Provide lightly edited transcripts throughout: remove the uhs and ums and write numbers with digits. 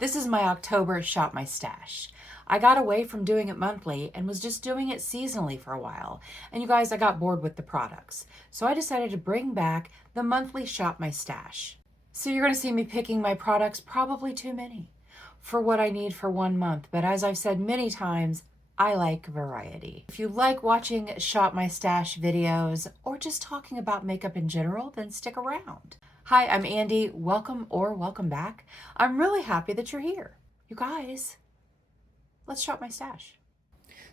This is my October Shop My Stash. I got away from doing it monthly and was just doing it seasonally for a while. And you guys, I got bored with the products. So I decided to bring back the monthly Shop My Stash. So you're going to see me picking my products, probably too many, for what I need for 1 month. But as I've said many times, I like variety. If you like watching Shop My Stash videos or just talking about makeup in general, then stick around. Hi, I'm Andi. Welcome or welcome back. I'm really happy that you're here. You guys, let's shop my stash.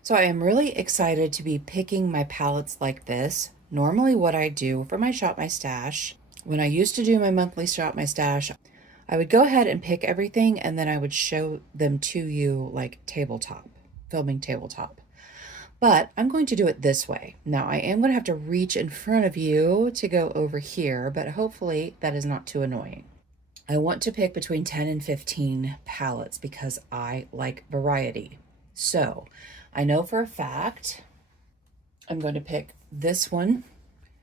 So I am really excited to be picking my palettes like this. Normally what I do for my Shop My Stash, when I used to do my monthly Shop My Stash, I would go ahead and pick everything and then I would show them to you like tabletop, filming tabletop. But I'm going to do it this way. Now, I am going to have to reach in front of you to go over here, but hopefully that is not too annoying. I want to pick between 10 and 15 palettes because I like variety. So I know for a fact I'm going to pick this one,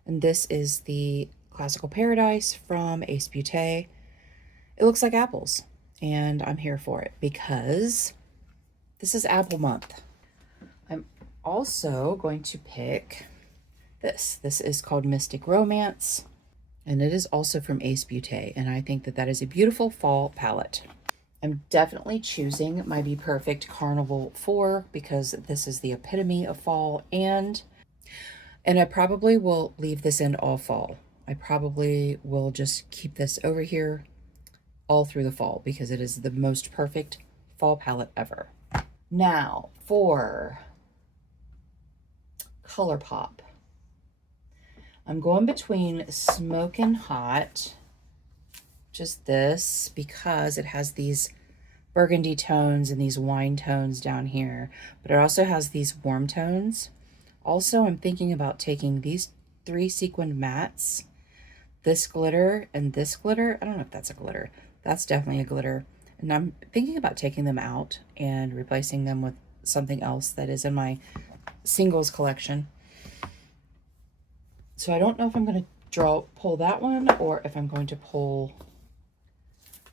and this is the Classical Paradise from Ace Beauté. It looks like apples, and I'm here for it because this is Apple Month. I'm also going to pick this. This is called Mystic Romance, and it is also from Ace Beauté, and I think that that is a beautiful fall palette. I'm definitely choosing my Be Perfect Carnival 4 because this is the epitome of fall, and I probably will leave this in all fall. I probably will just keep this over here all through the fall because it is the most perfect fall palette ever. Now for ColourPop. I'm going between Smokin' Hot, just this, because it has these burgundy tones and these wine tones down here, but it also has these warm tones. Also, I'm thinking about taking these 3 sequined mattes, this glitter and this glitter. I don't know if that's a glitter. That's definitely a glitter. And I'm thinking about taking them out and replacing them with something else that is in my singles collection. So I don't know if I'm going to pull that one or if I'm going to pull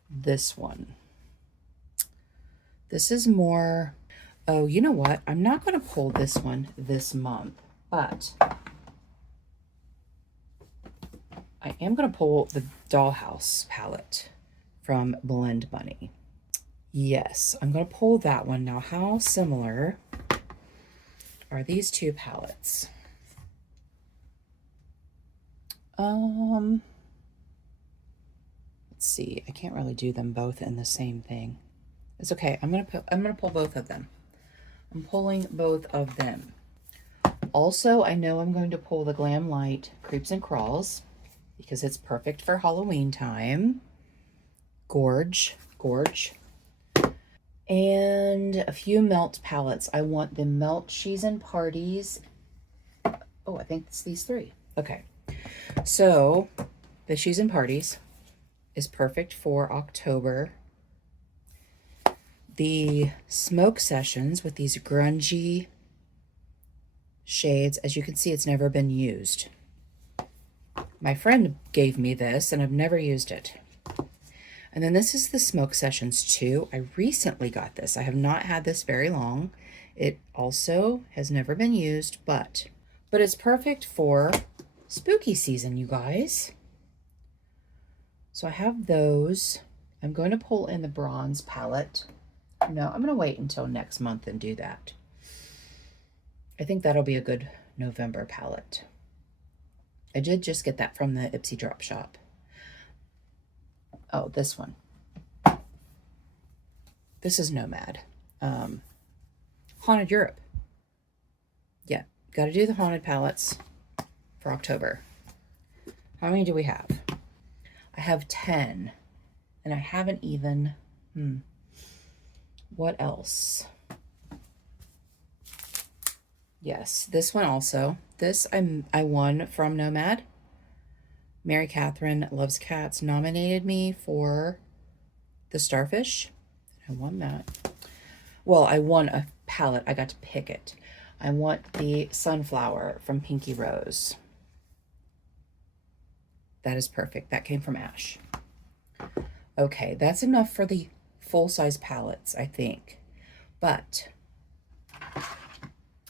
this one. This is more, oh, you know what? I'm not going to pull this one this month, but I am going to pull the Dollhouse palette from Blend Bunny. Yes, I'm going to pull that one. Now, how similar are these two palettes? Let's see. I can't really do them both in the same thing. It's okay. I'm gonna pull both of them. I'm pulling both of them. Also, I know I'm going to pull the Glam Light Creeps and Crawls because it's perfect for Halloween time. Gorge. And a few Melt palettes. I want the Melt She's in Parties. Oh, I think it's these 3. Okay. So the She's in Parties is perfect for October. The Smoke Sessions with these grungy shades, as you can see, it's never been used. My friend gave me this and I've never used it. And then this is the Smoke Sessions 2. I recently got this. I have not had this very long. It also has never been used, but it's perfect for spooky season, you guys. So I have those. I'm going to pull in the Bronze palette. No, I'm going to wait until next month and do that. I think that'll be a good November palette. I did just get that from the Ipsy Drop Shop. Oh, this one. This is Nomad. Haunted Europe. Yeah, got to do the Haunted palettes for October. How many do we have? I have 10, and I haven't even, what else? Yes, this one also. This I won from Nomad. Mary Catherine Loves Cats nominated me for the Starfish. I won that. Well, I won a palette. I got to pick it. I want the Sunflower from Pinky Rose. That is perfect. That came from Ash. Okay, that's enough for the full-size palettes, I think. But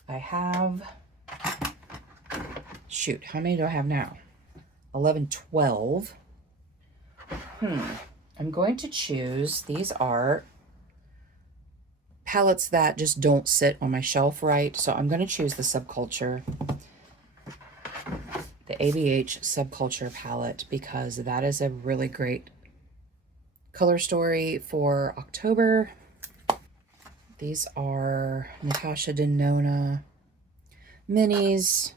I have, shoot, how many do I have now? 11, 12. I'm going to choose, these are palettes that just don't sit on my shelf right. So I'm going to choose the Subculture, the ABH Subculture palette, because that is a really great color story for October. These are Natasha Denona minis.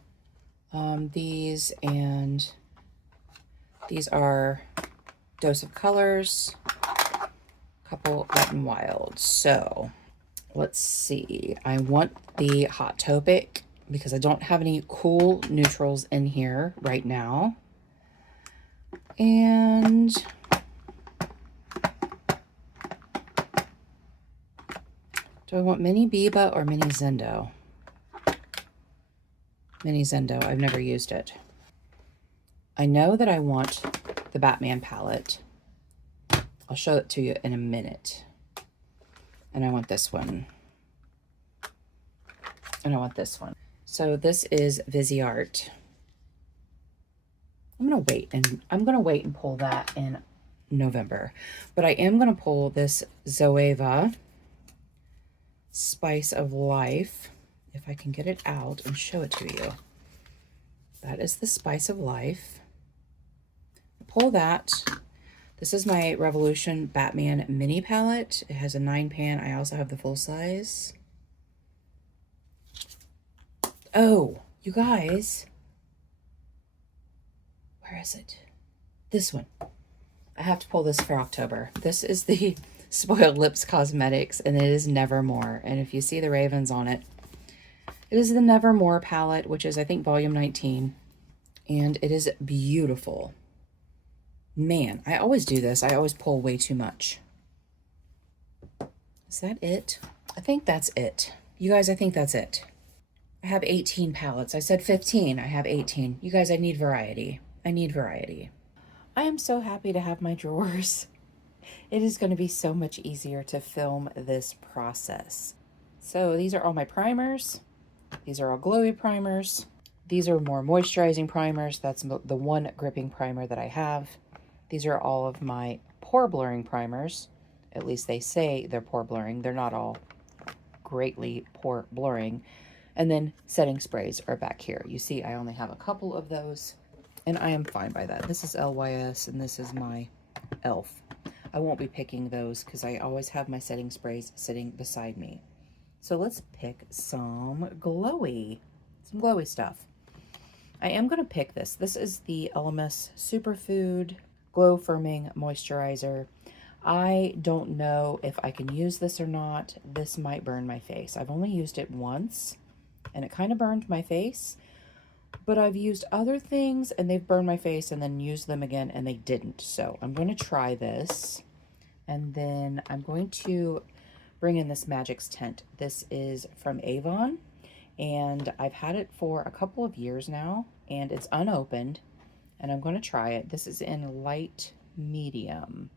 These are Dose of Colors, couple Wet n Wild. So let's see. I want the Hot Taupe because I don't have any cool neutrals in here right now. And do I want Mini Biba or Mini Zendo? Mini Zendo. I've never used it. I know that I want the Batman palette. I'll show it to you in a minute. And I want this one. And I want this one. So this is Viseart. I'm gonna wait and pull that in November. But I am gonna pull this Zoeva Spice of Life, if I can get it out and show it to you. That is the Spice of Life. Pull that. This is my Revolution Batman mini palette. It has a 9-pan. I also have the full size. Oh, you guys. Where is it? This one. I have to pull this for October. This is the Spoiled Lips Cosmetics, and it is Nevermore. And if you see the ravens on it, it is the Nevermore palette, which is, I think, volume 19. And it is beautiful. Man, I always do this. I always pull way too much. Is that it? I think that's it. You guys, I think that's it. I have 18 palettes. I said 15. I have 18. You guys, I need variety. I need variety. I am so happy to have my drawers. It is going to be so much easier to film this process. So these are all my primers. These are all glowy primers. These are more moisturizing primers. That's the one gripping primer that I have. These are all of my pore blurring primers. At least they say they're pore blurring. They're not all greatly pore blurring. And then setting sprays are back here. You see, I only have a couple of those, and I am fine by that. This is LYS, and this is my e.l.f. I won't be picking those because I always have my setting sprays sitting beside me. So let's pick some glowy stuff. I am going to pick this. This is the LMS Superfood Glow Firming Moisturizer. I don't know if I can use this or not. This might burn my face. I've only used it once, and it kind of burned my face. But I've used other things, and they've burned my face, and then used them again, and they didn't. So I'm going to try this. And then I'm going to bring in this Magic's Tint. This is from Avon, and I've had it for a couple of years now, and it's unopened, and I'm going to try it. This is in light medium.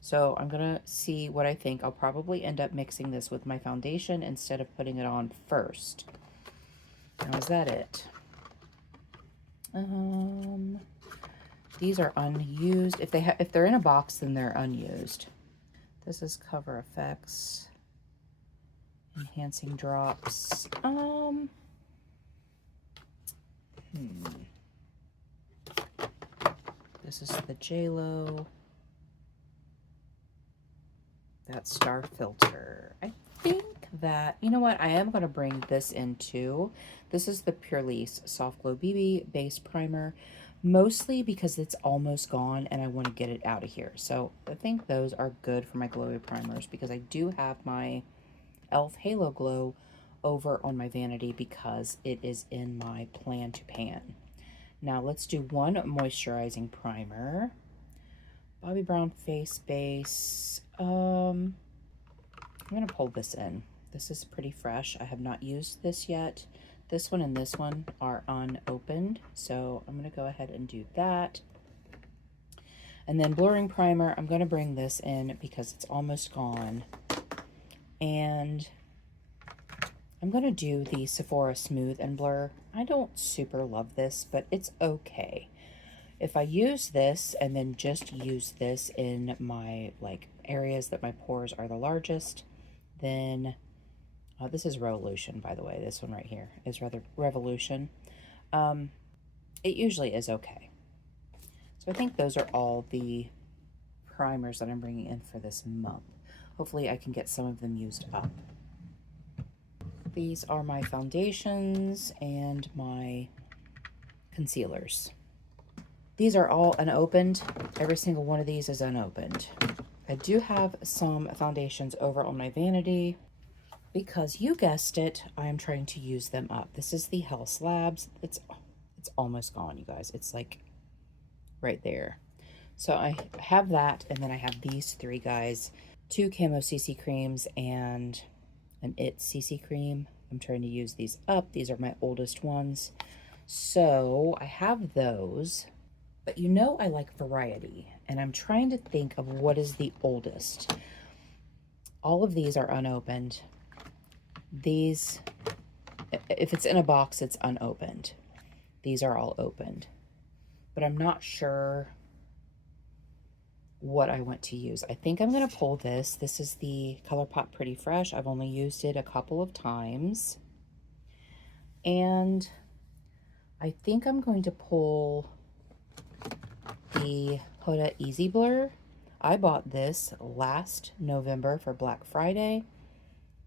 So I'm going to see what I think. I'll probably end up mixing this with my foundation instead of putting it on first. Now, is that it? These are unused. If they're in a box, then they're unused. This is Cover FX Enhancing Drops. This is the JLo. That Star Filter. I think that, you know what, I am going to bring this in too. This is the Purlisse Soft Glow BB Base Primer, mostly because it's almost gone and I want to get it out of here. So I think those are good for my glowy primers because I do have my e.l.f. Halo Glow over on my vanity because it is in my plan to pan. Now let's do one moisturizing primer. Bobbi Brown Face Base. I'm going to pull this in. This is pretty fresh. I have not used this yet. This one and this one are unopened, so I'm going to go ahead and do that. And then blurring primer, I'm going to bring this in because it's almost gone. And I'm going to do the Sephora Smooth and Blur. I don't super love this, but it's okay. If I use this and then just use this in my like areas that my pores are the largest, then this is Revolution, by the way. This one right here is rather Revolution. It usually is okay. So I think those are all the primers that I'm bringing in for this month. Hopefully I can get some of them used up. These are my foundations and my concealers. These are all unopened. Every single one of these is unopened. I do have some foundations over on my vanity because you guessed it, I am trying to use them up. This is the Health Labs. It's almost gone, you guys. It's like right there. So I have that, and then I have these three guys, 2 Camo CC creams and an It CC cream. I'm trying to use these up. These are my oldest ones. So I have those, but you know I like variety, and I'm trying to think of what is the oldest. All of these are unopened. These, if it's in a box, it's unopened. These are all opened, but I'm not sure what I want to use. I think I'm going to pull this. This is the ColourPop Pretty Fresh. I've only used it a couple of times. And I think I'm going to pull the Huda Easy Blur. I bought this last November for Black Friday,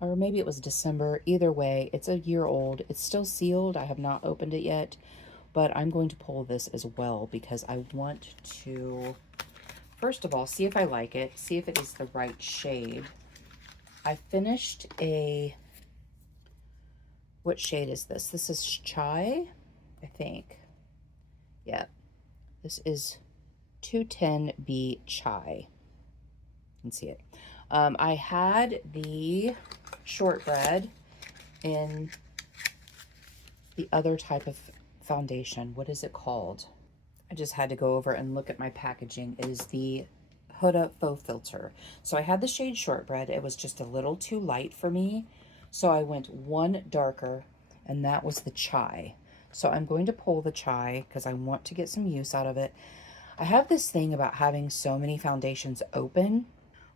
or maybe it was December. Either way, it's a year old. It's still sealed. I have not opened it yet, but I'm going to pull this as well because I want to, first of all, see if I like it, see if it is the right shade. I finished a, what shade is this? This is Chai, I think. Yeah, this is 210B Chai. You can see it. I had the shortbread in the other type of foundation. What is it called? I just had to go over and look at my packaging. It is the Huda Faux Filter. So I had the shade shortbread. It was just a little too light for me. So I went one darker, and that was the Chai. So I'm going to pull the Chai because I want to get some use out of it. I have this thing about having so many foundations open,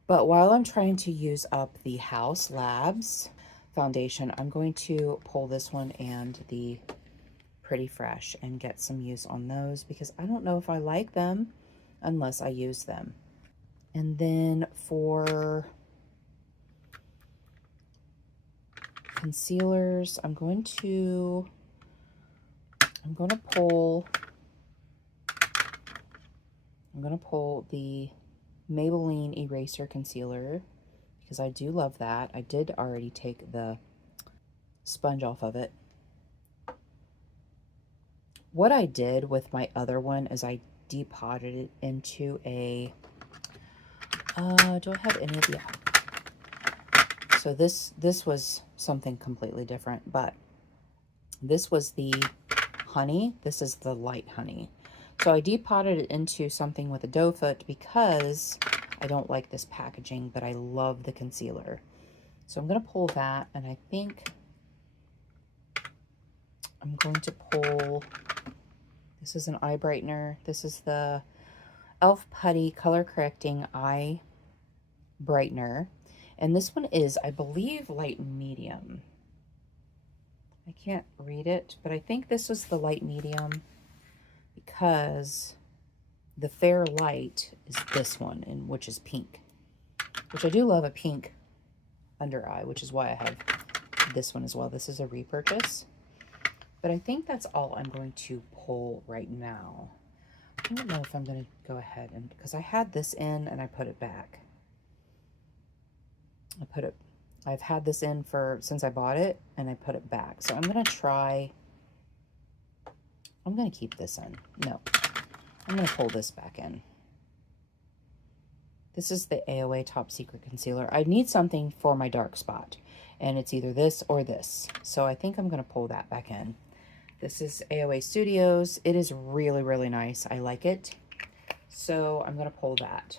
but while I'm trying to use up the House Labs foundation, I'm going to pull this one and the Pretty Fresh and get some use on those because I don't know if I like them unless I use them. And then for concealers, I'm going to pull the Maybelline Eraser Concealer because I do love that. I did already take the sponge off of it. What I did with my other one is I depotted it into a, do I have any of the, so this was something completely different, but this was the honey. This is the light honey. So I depotted it into something with a doe foot because I don't like this packaging, but I love the concealer. So I'm going to pull that, and I think I'm going to pull, this is an eye brightener. This is the e.l.f. Putty Color Correcting Eye Brightener. And this one is, I believe, light medium. I can't read it, but I think this was the light medium because the Fair Light is this one, and which is pink, which I do love a pink under eye, which is why I have this one as well. This is a repurchase, but I think that's all I'm going to pull right now. I don't know if I'm going to go ahead and, because I had this in and I put it back. I've had this in since I bought it, and I put it back. So I'm going to try, I'm going to keep this in. No, I'm going to pull this back in. This is the AOA Top Secret Concealer. I need something for my dark spot, and it's either this or this. So I think I'm going to pull that back in. This is AOA Studios. It is really, really nice. I like it. So I'm going to pull that.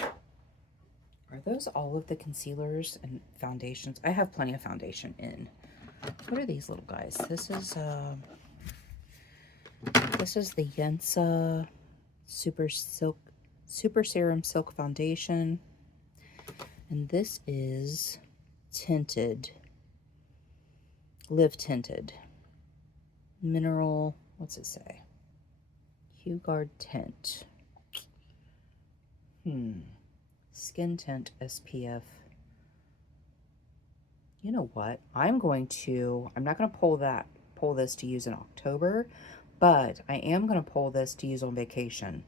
Are those all of the concealers and foundations? I have plenty of foundation in. What are these little guys? This is the Yensa Super Serum Silk Foundation. And this is tinted, Live Tinted. Mineral, what's it say? Hue Guard Tint. Skin Tint SPF. You know what? I'm not going to pull this to use in October, but I am going to pull this to use on vacation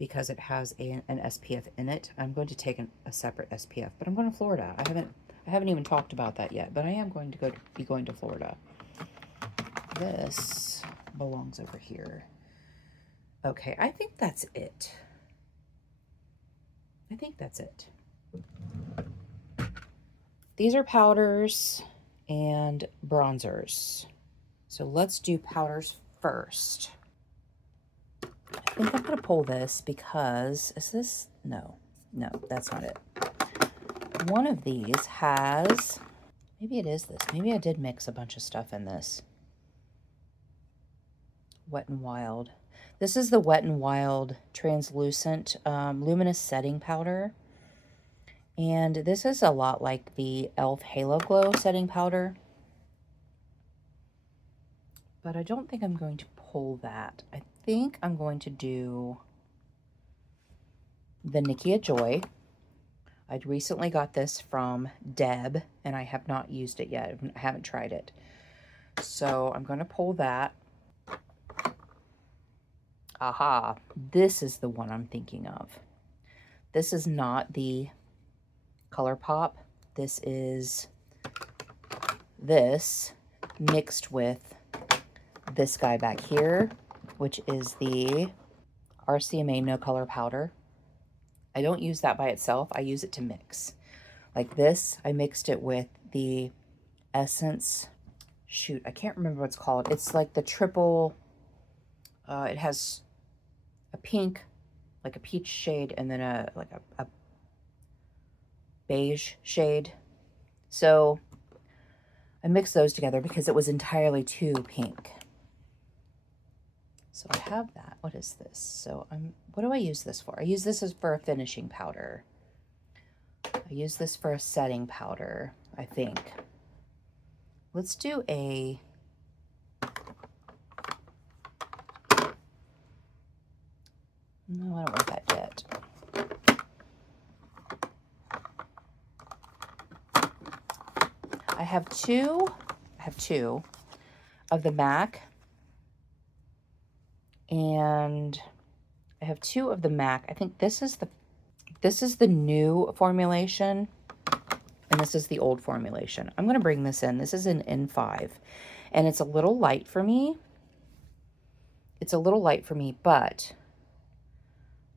because it has an SPF in it. I'm going to take a separate SPF, but I'm going to Florida. I haven't even talked about that yet, but I am going to be going to Florida. This belongs over here. Okay, I think that's it. These are powders and bronzers. So let's do powders first. I think I'm going to pull this because, is this? No, that's not it. One of these has, maybe it is this. Maybe I did mix a bunch of stuff in this. Wet n Wild. This is the Wet n Wild Translucent Luminous Setting Powder. And this is a lot like the e.l.f. Halo Glow Setting Powder. But I don't think I'm going to pull that. I think I'm going to do the Nikia Joy. I recently got this from Deb, and I have not used it yet. I haven't tried it. So I'm going to pull that. Aha, this is the one I'm thinking of. This is not the ColourPop. This is this mixed with this guy back here, which is the RCMA No Color Powder. I don't use that by itself. I use it to mix. Like this, I mixed it with the Essence. Shoot, I can't remember what it's called. It's like the triple, it has a pink, like a peach shade, and then a beige shade. So I mixed those together because it was entirely too pink. So I have that. What is this? So what do I use this for? I use this as for a finishing powder. I use this for a setting powder, I think. Let's do a, no, I don't want that yet. I have two of the MAC, and I have two of the MAC. I think this is the new formulation, and this is the old formulation. I'm going to bring this in. This is an N5, and it's a little light for me. But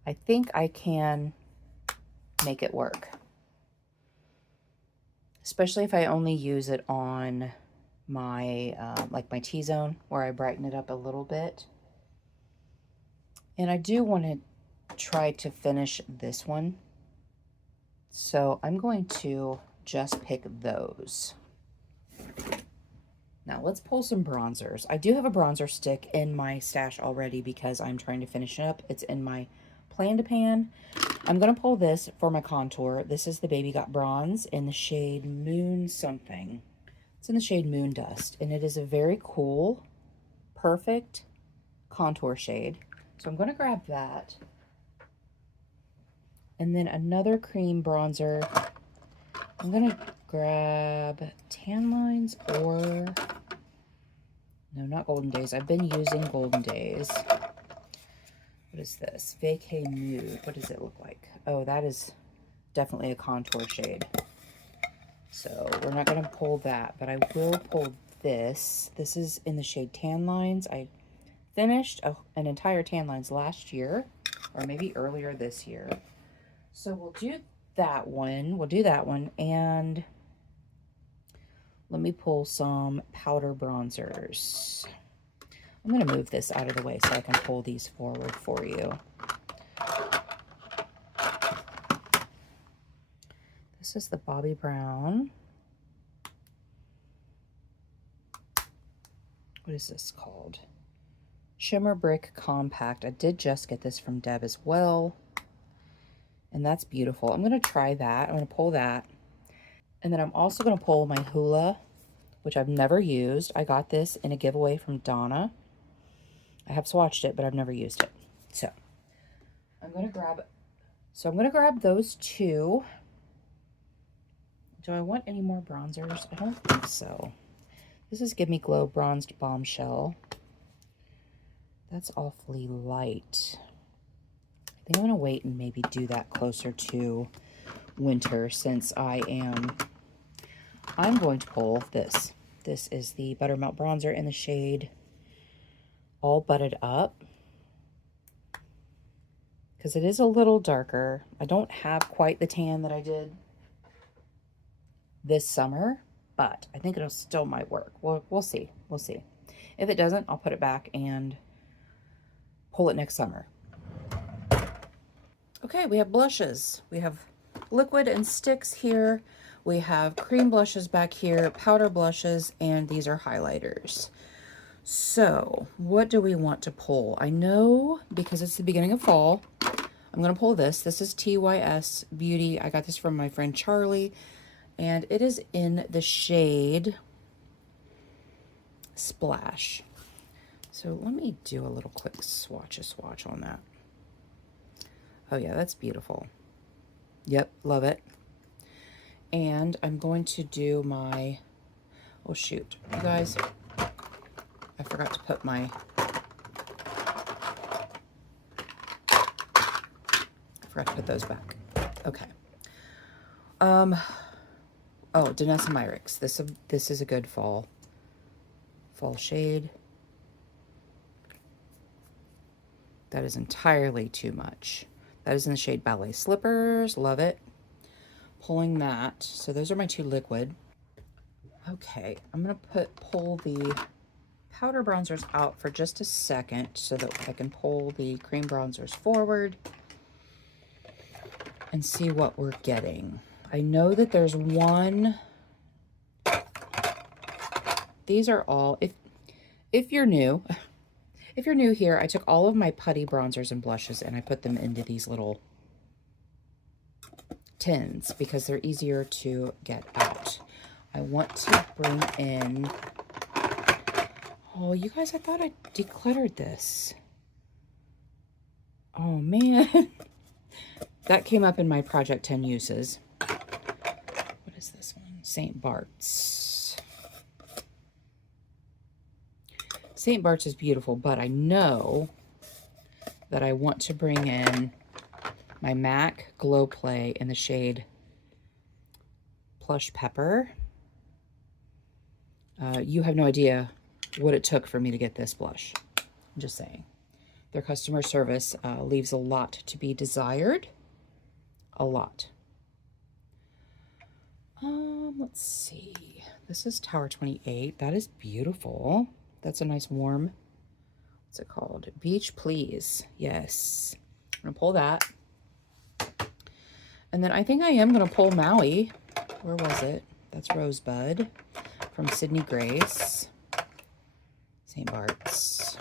I think I can make it work. Especially if I only use it on my, like my T-zone, where I brighten it up a little bit. And I do want to try to finish this one. So I'm going to just pick those. Now let's pull some bronzers. I do have a bronzer stick in my stash already because I'm trying to finish it up. It's in my Plan to Pan. I'm going to pull this for my contour. This is the Baby Got Bronze in the shade Moon something. It's in the shade Moon Dust, and it is a very cool, perfect contour shade. So I'm going to grab that. And then another cream bronzer. I'm going to grab Tan Lines or, no, not Golden Days. I've been using Golden Days. What is this? Vacay Nude. What does it look like? Oh, that is definitely a contour shade. So we're not going to pull that, but I will pull this. This is in the shade Tan Lines. I finished an entire Tan Lines last year, or maybe earlier this year. So we'll do that one. And let me pull some powder bronzers. I'm going to move this out of the way so I can pull these forward for you. This is the Bobbi Brown. What is this called? Shimmer Brick Compact. I did just get this from Deb as well. And that's beautiful. I'm going to try that. I'm going to pull that. And then I'm also going to pull my Hoola, which I've never used. I got this in a giveaway from Donna. I have swatched it, but I've never used it. So I'm going to grab those two. Do I want any more bronzers? I don't think so. This is Give Me Glow Bronzed Bombshell. That's awfully light. I think I'm going to wait and maybe do that closer to winter since I'm going to pull this. This is the Buttermelt Bronzer in the shade All Butted Up. Because it is a little darker. I don't have quite the tan that I did this summer, but I think it'll still might work. We'll see. We'll see. If it doesn't, I'll put it back and pull it next summer. Okay, we have blushes. We have liquid and sticks here. We have cream blushes back here, powder blushes, and these are highlighters. So what do we want to pull? I know because it's the beginning of fall, I'm going to pull this. This is TYS Beauty. I got this from my friend Charlie, and it is in the shade Splash. So let me do a little quick swatch on that. Oh yeah, that's beautiful. Yep, love it. And I'm going to do my, oh shoot, you guys, I forgot to put my, those back. Okay. Oh, Danessa Myricks. This is a good fall shade. That is entirely too much. That is in the shade Ballet Slippers. Love it. Pulling that. So those are my two liquid. Okay, I'm going to pull the powder bronzers out for just a second so that I can pull the cream bronzers forward and see what we're getting. I know that there's one. These are all, if you're new, if you're new here, I took all of my putty bronzers and blushes and I put them into these little tins because they're easier to get out. I want to bring in, oh, you guys, I thought I decluttered this. Oh, man. That came up in my Project 10 uses. What is this one? St. Bart's. St. Bart's is beautiful, but I know that I want to bring in my MAC Glow Play in the shade Plush Pepper. You have no idea what it took for me to get this blush. I'm just saying. Their customer service leaves a lot to be desired. A lot. Let's see. This is Tower 28. That is beautiful. That's a nice warm, what's it called? Beach Please. Yes. I'm going to pull that. And then I think I am going to pull Maui. Where was it? That's Rosebud from Sydney Grace. St. Bart's.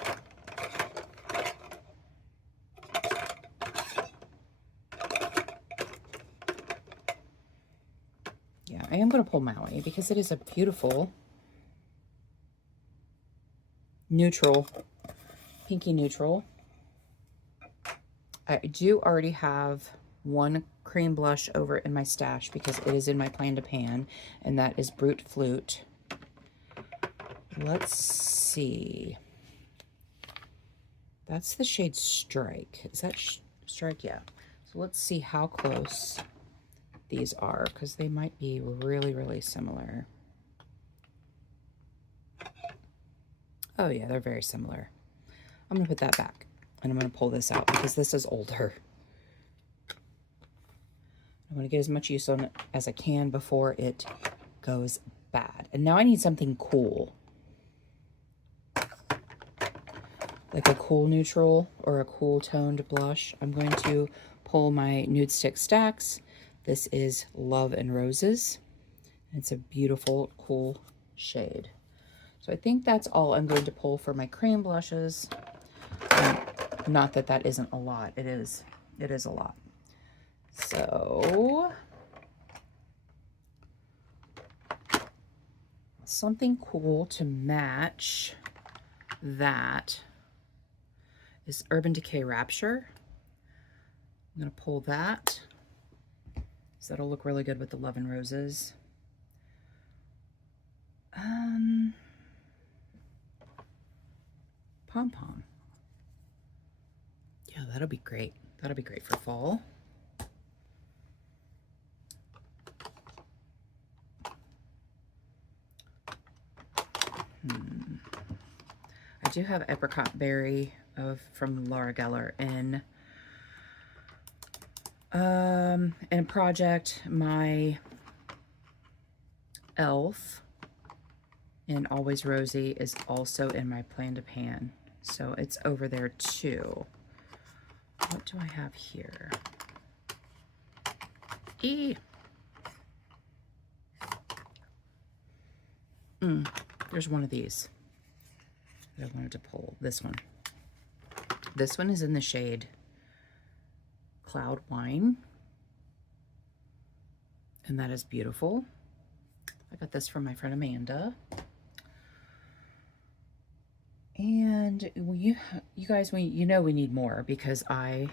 Yeah, I am going to pull Maui because it is a beautiful neutral, pinky neutral. I do already have one cream blush over in my stash because it is in my plan to pan, and that is Brute Flute. Let's see. That's the shade Strike. Is that Strike? Yeah. So let's see how close these are because they might be really, really similar. Oh yeah, they're very similar. I'm going to put that back and I'm going to pull this out because this is older. I'm going to get as much use on it as I can before it goes bad. And now I need something cool. like a cool neutral or a cool toned blush, I'm going to pull my Nude Stick Stacks. This is Love and Roses. It's a beautiful, cool shade. So I think that's all I'm going to pull for my cream blushes. Not that that isn't a lot. It is a lot. So something cool to match that is Urban Decay Rapture. I'm going to pull that. So that'll look really good with the Love and Roses. Pom Pom. Yeah, that'll be great. That'll be great for fall. I do have Apricot Berry from Laura Geller in Project. My Elf in Always Rosy is also in my Plan to Pan. So it's over there too. What do I have here? There's one of these that I wanted to pull. This one. This one is in the shade Cloud Wine. And that is beautiful. I got this from my friend Amanda. And you guys, you know we need more because I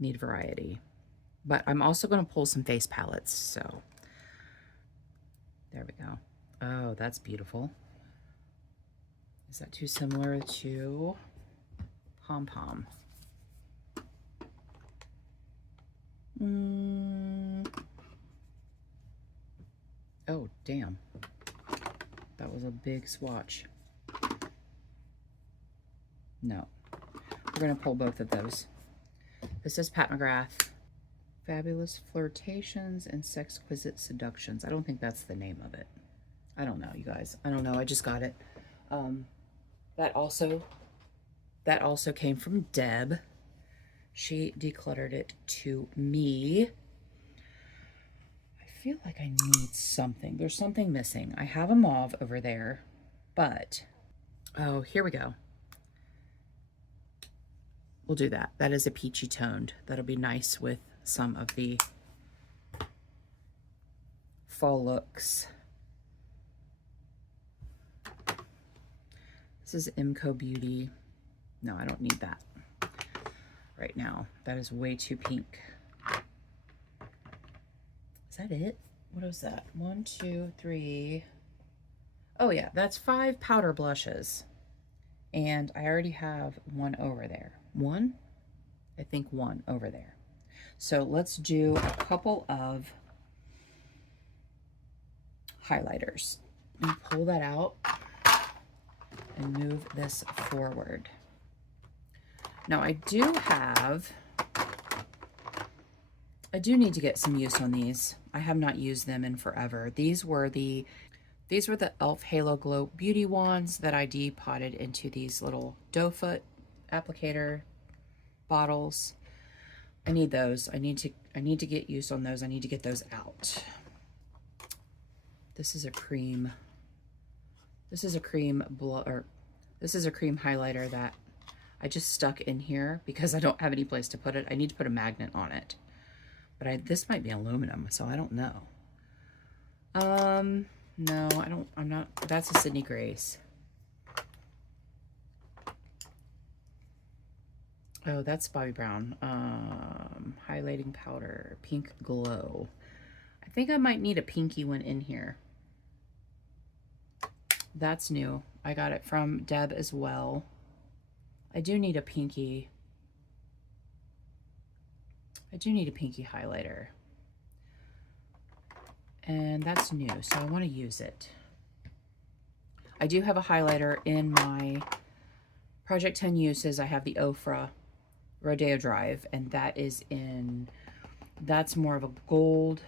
need variety. But I'm also going to pull some face palettes, so there we go. Oh, that's beautiful. Is that too similar to Pom Pom? Oh, damn. That was a big swatch. No. We're going to pull both of those. This is Pat McGrath. Fabulous Flirtations and Sexquisite Seductions. I don't think that's the name of it. I don't know, you guys. I don't know. I just got it. That also came from Deb. She decluttered it to me. I feel like I need something. There's something missing. I have a mauve over there, but oh, here we go. We'll do that. That is a peachy toned. That'll be nice with some of the fall looks. This is Imco Beauty. No, I don't need that right now. That is way too pink. Is that it? What is that? 1, 2, 3. Oh yeah, that's 5 powder blushes. And I already have one over there. One? I think one over there. So let's do a couple of highlighters. And pull that out and move this forward. Now I do need to get some use on these. I have not used them in forever. These were the e.l.f. Halo Glow Beauty Wands that I depotted into these little doe foot applicator bottles. I need those. I need to get use on those. I need to get those out. This is a cream. This is a cream highlighter that I just stuck in here because I don't have any place to put it. I need to put a magnet on it. But this might be aluminum, so I don't know. No, I'm not. That's a Sydney Grace. Oh, that's Bobbi Brown. Highlighting powder, Pink Glow. I think I might need a pinky one in here. That's new. I got it from Deb as well. I do need a pinky. I do need a pinky highlighter. And that's new, so I want to use it. I do have a highlighter in my Project 10 uses. I have the Ofra Rodeo Drive, and that's more of a gold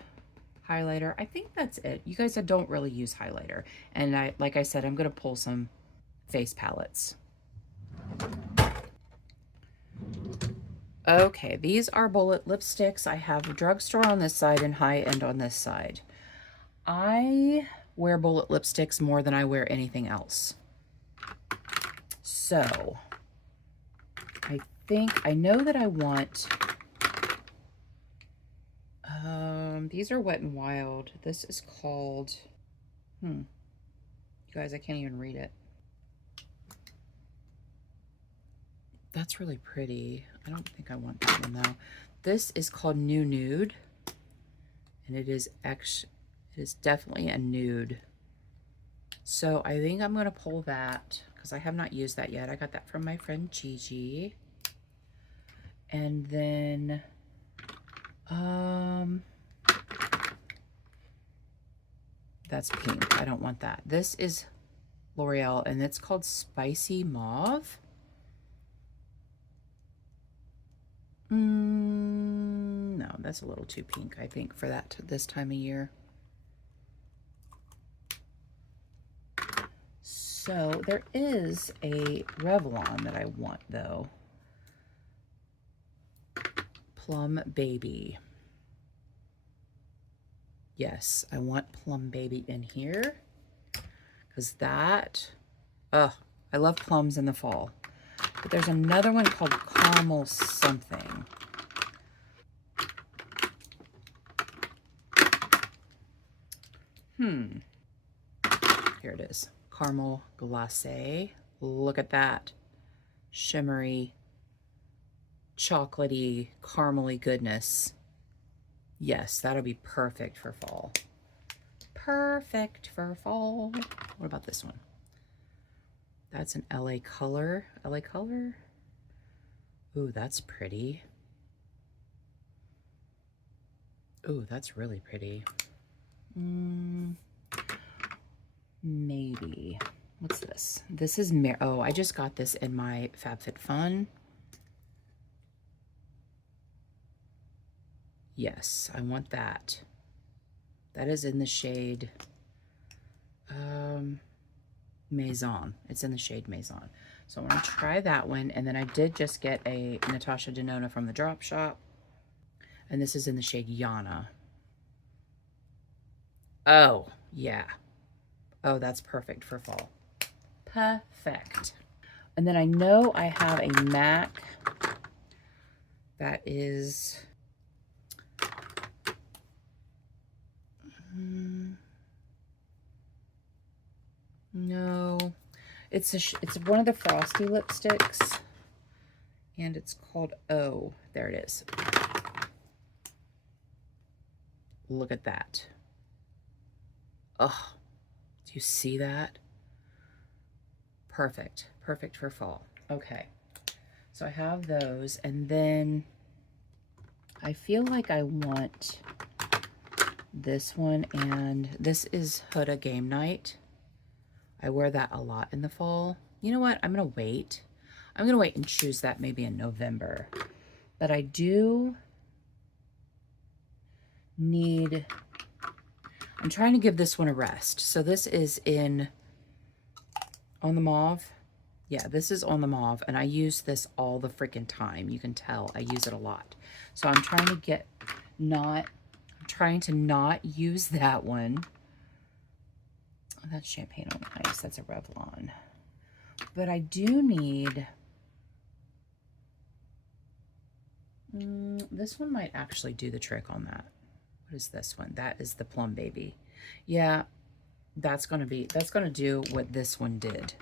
highlighter. I think that's it. You guys, I don't really use highlighter. And like I said, I'm going to pull some face palettes. Okay, these are bullet lipsticks. I have drugstore on this side and high-end on this side. I wear bullet lipsticks more than I wear anything else. So, I know that I want, these are Wet n Wild. This is called, you guys, I can't even read it. That's really pretty. I don't think I want that one though. This is called New Nude, and it is definitely a nude. So I think I'm gonna pull that because I have not used that yet. I got that from my friend Gigi. And then, that's pink. I don't want that. This is L'Oreal, and it's called Spicy Mauve. No, that's a little too pink, I think, for that this time of year. So there is a Revlon that I want, though. Plum Baby. Yes, I want Plum Baby in here because that, I love plums in the fall. But there's another one called Caramel something. Here it is. Caramel Glacé. Look at that. Shimmery, chocolatey, caramely goodness. Yes, that'll be perfect for fall. Perfect for fall. What about this one? That's an LA Color. LA Color? Ooh, that's pretty. Ooh, that's really pretty. Maybe. What's this? This is oh, I just got this in my FabFitFun. Yes, I want that. That is in the shade Maison. It's in the shade Maison. So I want to try that one. And then I did just get a Natasha Denona from the Drop Shop. And this is in the shade Yana. Oh, yeah. Oh, that's perfect for fall. Perfect. And then I know I have a MAC that is... no, it's one of the Frosty lipsticks, and it's called Oh. There it is. Look at that. Oh, do you see that? Perfect. Perfect for fall. Okay, so I have those, and then I feel like I want this one, and this is Huda Game Night. I wear that a lot in the fall. You know what? I'm going to wait. I'm going to wait and choose that maybe in November. But I do need... I'm trying to give this one a rest. So this is in... On the Mauve. Yeah, this is on the Mauve. And I use this all the freaking time. You can tell I use it a lot. So I'm trying to get not... I'm trying to not use that one. That's Champagne on Ice. That's a Revlon. But I do need... this one might actually do the trick on that. What is this one? That is the Plum Baby. Yeah, that's going to do what this one did.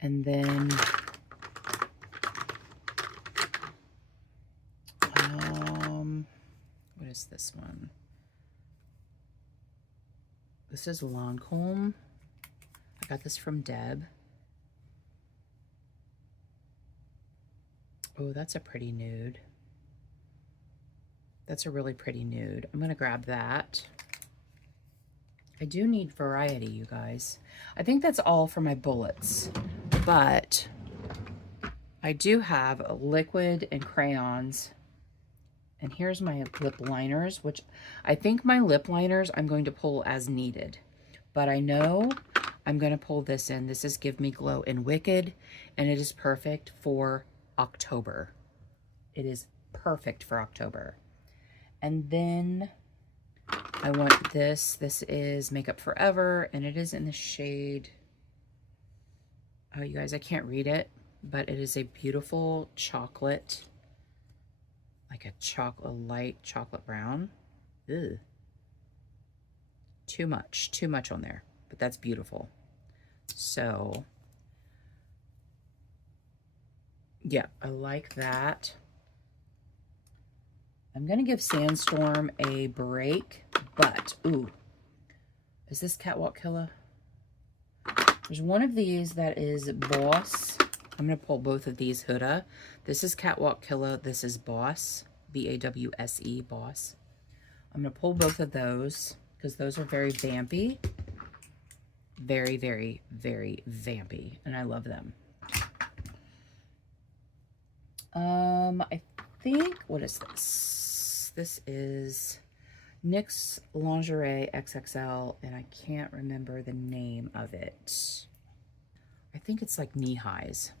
And then... what is this one? This is Lancome. I got this from Deb. Oh, that's a pretty nude. That's a really pretty nude. I'm going to grab that. I do need variety, you guys. I think that's all for my bullets. But I do have a liquid and crayons. And here's my lip liners, which I think my lip liners I'm going to pull as needed. But I know I'm going to pull this in. This is Give Me Glow in Wicked, and it is perfect for October. It is perfect for October. And then I want this. This is Makeup Forever, and it is in the shade... Oh, you guys, I can't read it, but it is a beautiful chocolate, like a light chocolate brown. Ew. Too much on there, but that's beautiful. So, yeah, I like that. I'm going to give Sandstorm a break, but, ooh, is this Catwalk Killer? There's one of these that is Boss. I'm going to pull both of these, Huda. This is Catwalk Killer. This is Boss, B-A-W-S-E, Boss. I'm going to pull both of those because those are very vampy. Very, very, very vampy, and I love them. I think, what is this? This is NYX Lingerie XXL, and I can't remember the name of it. I think it's like knee highs.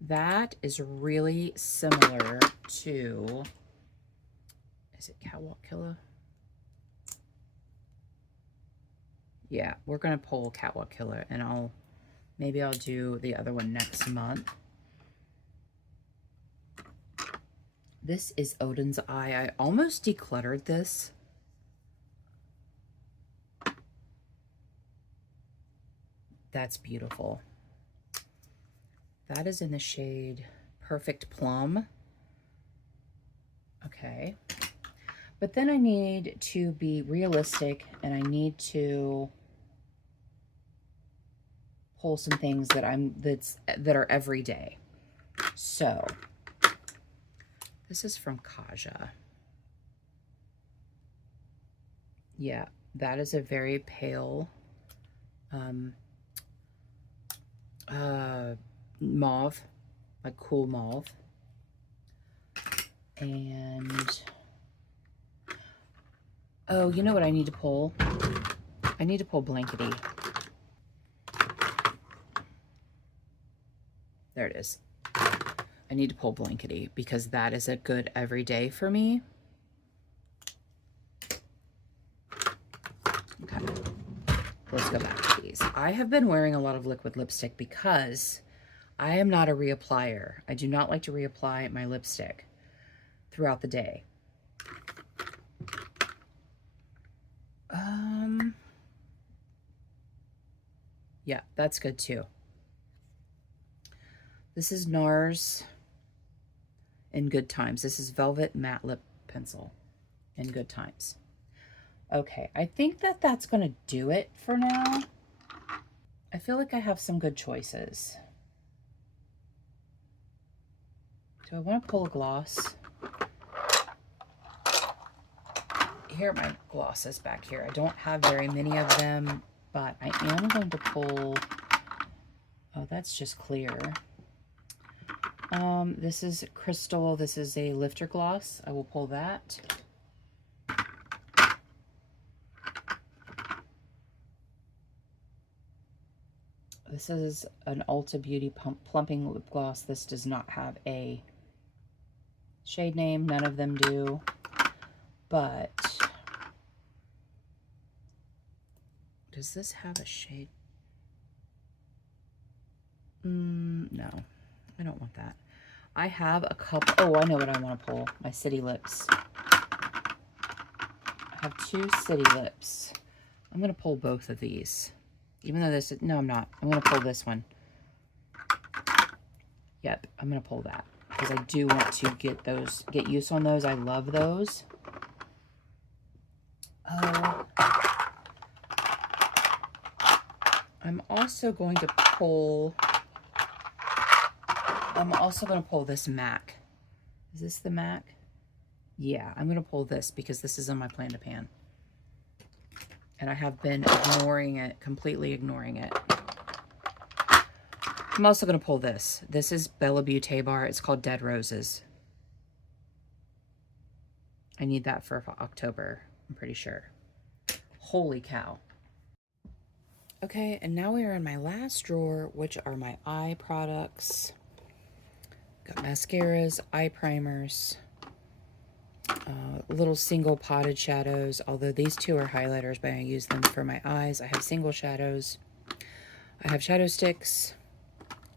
That is really similar to, is it Catwalk Killer? Yeah, we're going to pull Catwalk Killer, and maybe I'll do the other one next month. This is Odin's Eye. I almost decluttered this. That's beautiful. That is in the shade Perfect Plum. Okay. But then I need to be realistic, and I need to pull some things that are everyday. So this is from Kaja. Yeah, that is a very pale mauve, like cool mauve. And oh, you know what I need to pull? I need to pull Blankety. There it is. I need to pull Blankety because that is a good everyday for me. Okay. Let's go back to these. I have been wearing a lot of liquid lipstick because I am not a reapplier. I do not like to reapply my lipstick throughout the day. Yeah, that's good too. This is NARS in Good Times. This is Velvet Matte Lip Pencil in Good Times. Okay, I think that's going to do it for now. I feel like I have some good choices. Do I want to pull a gloss? Here are my glosses back here. I don't have very many of them, but I am going to pull... Oh, that's just clear. This is Crystal. This is a lifter gloss. I will pull that. This is an Ulta Beauty Plumping Lip Gloss. This does not have a shade name. None of them do. But does this have a shade? No, I don't want that. I have a couple. Oh, I know what I want to pull. My City Lips. I have two City Lips. I'm going to pull both of these. Even though this is... No, I'm not. I'm going to pull this one. Yep, I'm going to pull that. Because I do want to get use on those. I love those. I'm also going to pull this MAC. Is this the MAC? Yeah, I'm going to pull this because this is on my plan to pan. And I have been ignoring it, completely ignoring it. I'm also going to pull this. This is Bella Beauté Bar. It's called Dead Roses. I need that for October, I'm pretty sure. Holy cow. Okay, and now we are in my last drawer, which are my eye products. Got mascaras, eye primers, little single potted shadows, although these two are highlighters, but I use them for my eyes. I have single shadows. I have shadow sticks,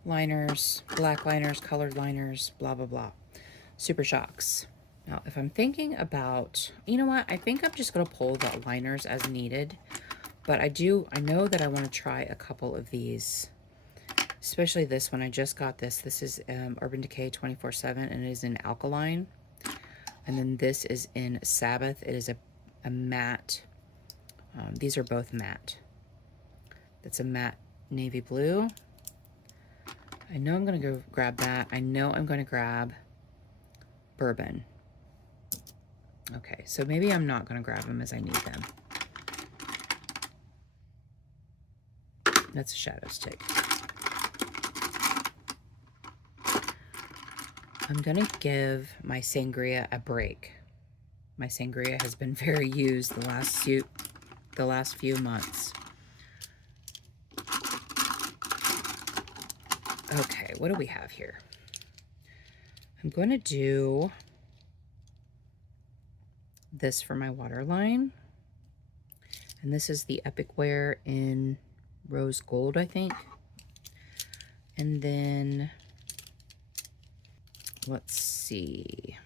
liners, black liners, colored liners, blah, blah, blah. Super Shocks. Now, if I'm thinking about, you know what? I think I'm just going to pull the liners as needed. But I know that I want to try a couple of these. Especially this one. I just got this. This is Urban Decay 24/7, and it is in Alkaline. And then this is in Sabbath. It is a matte. These are both matte. That's a matte navy blue. I know I'm going to go grab that. I know I'm going to grab Bourbon. Okay, so maybe I'm not going to grab them as I need them. That's a shadow stick. I'm going to give my Sangria a break. My Sangria has been very used the last few months. Okay, what do we have here? I'm going to do this for my waterline. And this is the Epic Wear in Rose Gold, I think. And then, let's see.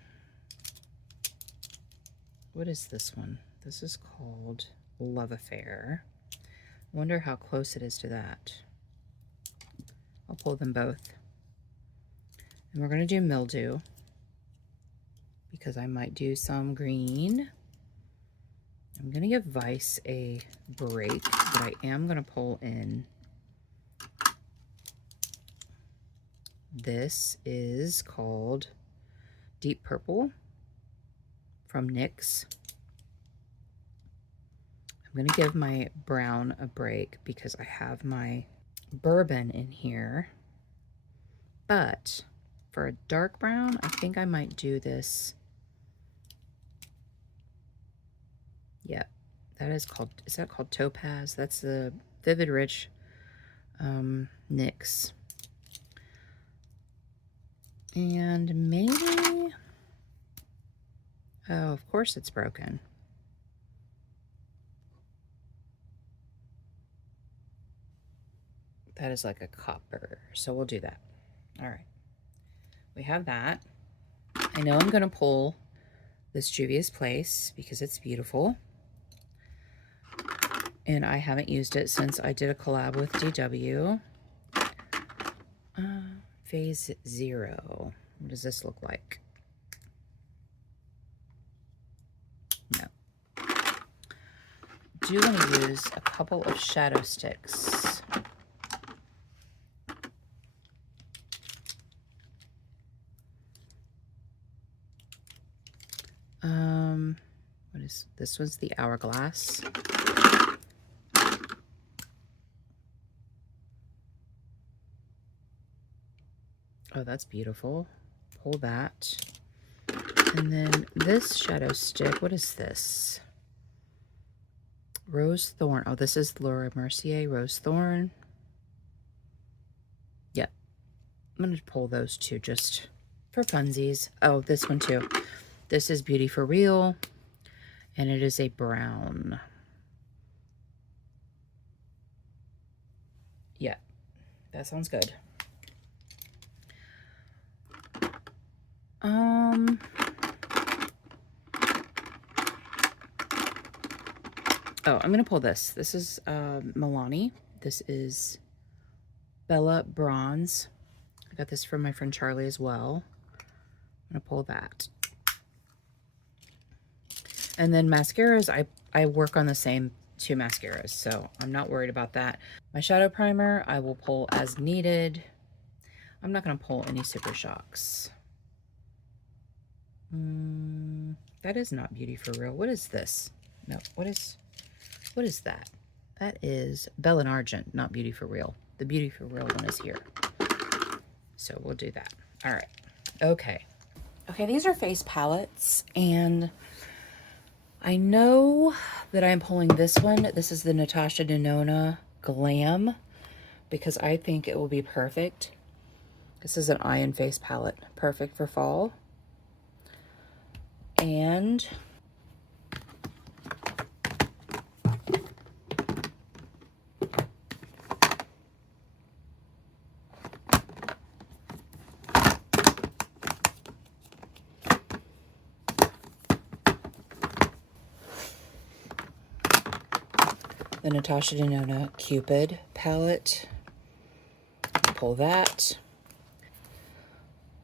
What is this one? This is called Love Affair. I wonder how close it is to that. I'll pull them both. And we're going to do Mildew, because I might do some green. I'm going to give Vice a break, but I am going to pull in. This is called Deep Purple from NYX. I'm going to give my brown a break because I have my Bourbon in here. But for a dark brown, I think I might do this. Yeah, is that called Topaz? That's the Vivid Rich NYX. And maybe, oh, of course it's broken. That is like a copper, so we'll do that. All right, we have that. I know I'm gonna pull this Juvia's Place because it's beautiful. And I haven't used it since I did a collab with DW. Phase 0. What does this look like? No. Do want to use a couple of shadow sticks. What is this? Was the Hourglass. Oh, that's beautiful. Pull that. And then this shadow stick, what is this? Rose Thorn. Oh, this is Laura Mercier Rose Thorn. Yep. I'm going to pull those two just for funsies. Oh, this one too. This is Beauty for Real, and it is a brown. Yeah, that sounds good. Oh, I'm going to pull this. This is Milani. This is Bella Bronze. I got this from my friend Charlie as well. I'm going to pull that. And then mascaras, I work on the same two mascaras, so I'm not worried about that. My shadow primer, I will pull as needed. I'm not going to pull any Super Shocks. That is not Beauty for Real. What is this? No, what is that? That is Bell and Argent, not Beauty for Real. The Beauty for Real one is here. So we'll do that. All right. Okay. Okay, these are face palettes, and I know that I'm pulling this one. This is the Natasha Denona Glam because I think it will be perfect. This is an eye and face palette, perfect for fall. And the Natasha Denona Cupid palette. Pull that.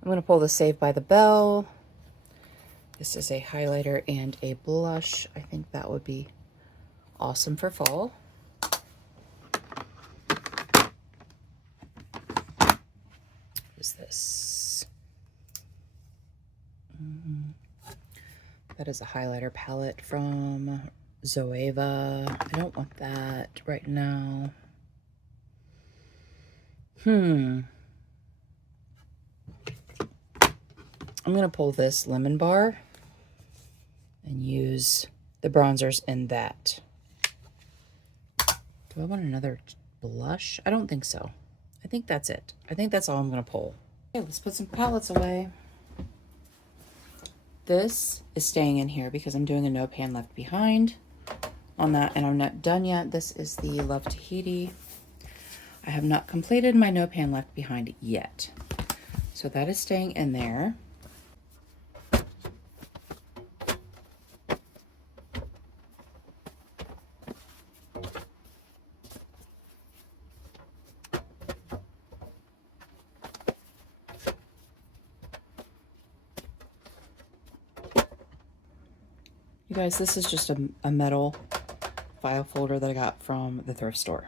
I'm going to pull the Saved by the Bell. This is a highlighter and a blush. I think that would be awesome for fall. What is this? That is a highlighter palette from Zoeva. I don't want that right now. I'm going to pull this Lemon Bar and use the bronzers in that. Do I want another blush? I don't think so. I think that's it. I think that's all I'm going to pull. Okay, let's put some palettes away. This is staying in here because I'm doing a No Pan Left Behind on that, and I'm not done yet. This is the Love Tahiti. I have not completed my No Pan Left Behind yet. So that is staying in there. You guys, this is just a metal file folder that I got from the thrift store.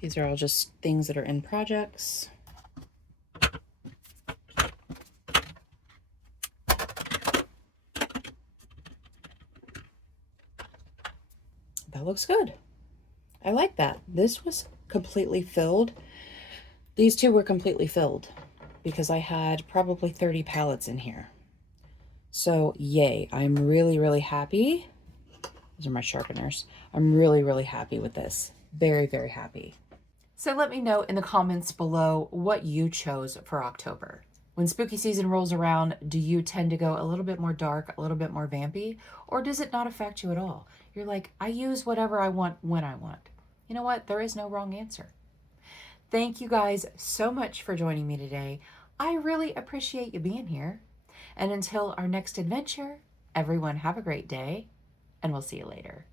These are all just things that are in projects. That looks good. I like that. This was completely filled. These two were completely filled because I had probably 30 palettes in here. So yay, I'm really, really happy. These are my sharpeners. I'm really, really happy with this. Very, very happy. So let me know in the comments below what you chose for October. When spooky season rolls around, do you tend to go a little bit more dark, a little bit more vampy, or does it not affect you at all? You're like, I use whatever I want when I want. You know what? There is no wrong answer. Thank you guys so much for joining me today. I really appreciate you being here. And until our next adventure, everyone have a great day, and we'll see you later.